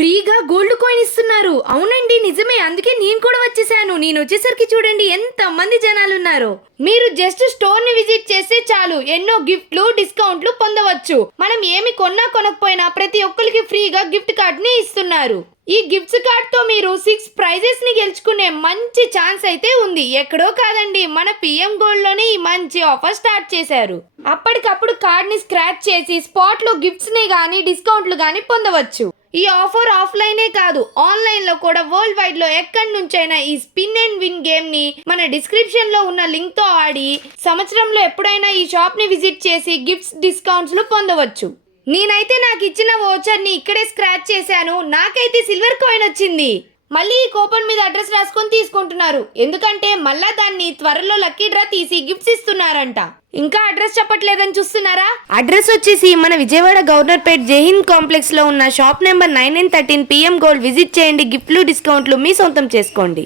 ఫ్రీగా gold coin ఇస్తున్నారు. అవునండి నిజమే, అందుకే నేను కూడా వచ్చేసాను. నేను వచ్చేసరికి చూడండి ఎంత మంది జనాలు ఉన్నారు. మీరు జస్ట్ స్టోర్ ని విజిట్ చేస్తే చాలు, ఎన్నో గిఫ్ట్లు డిస్కౌంట్లు పొందవచ్చు. మనం ఏమి కొన్నా కొనకపోయినా ప్రతి ఒక్కరికి ఫ్రీగా గిఫ్ట్ కార్డ్ ని ఇస్తున్నారు. ఈ గిఫ్ట్స్ కార్డ్ తో మీరు 6 ప్రైజెస్ ని గెలుచుకునే మంచి ఛాన్స్ అయితే ఉంది. ఎక్కడో కాదండి, మన పిఎం గోల్డ్ లోనే ఈ మంచి ఆఫర్ స్టార్ట్ చేశారు. అప్పటికప్పుడు కార్డ్ ని స్క్రాచ్ చేసి స్పాట్ లో గిఫ్ట్స్ ని గానీ డిస్కౌంట్లు గానీ పొందవచ్చు. ఈ ఆఫర్ ఆఫ్లైనే కాదు, ఆన్లైన్ లో కూడా వరల్డ్ వైడ్ లో ఎక్కడి నుంచైనా ఈ స్పిన్ అండ్ విన్ గేమ్ ని మన డిస్క్రిప్షన్ లో ఉన్న లింక్ తో ఆడి సంవత్సరంలో ఎప్పుడైనా ఈ షాప్ ని విజిట్ చేసి గిఫ్ట్స్ డిస్కౌంట్స్ లు పొందవచ్చు. నేనైతే నాకు ఇచ్చిన వోచర్ ని ఇక్కడే స్క్రాచ్ చేశాను. నాకైతే సిల్వర్ కాయిన్ వచ్చింది. మళ్ళీ ఈ కూపన్ మీద అడ్రస్ రాసుకొని తీసుకుంటున్నారు, ఎందుకంటే మళ్ళా దాన్ని త్వరలో లక్కీ డ్రా తీసి గిఫ్ట్స్ ఇస్తున్నారంట. ఇంకా అడ్రస్ చెప్పట్లేదని చూస్తున్నారా? అడ్రస్ వచ్చేసి మన విజయవాడ గవర్నర్పేట్ జైహింద్ కాంప్లెక్స్ లో ఉన్న shop number 9 and 13 PM gold visit చేయండి. గిఫ్ట్లు డిస్కౌంట్లు మీ సొంతం చేసుకోండి.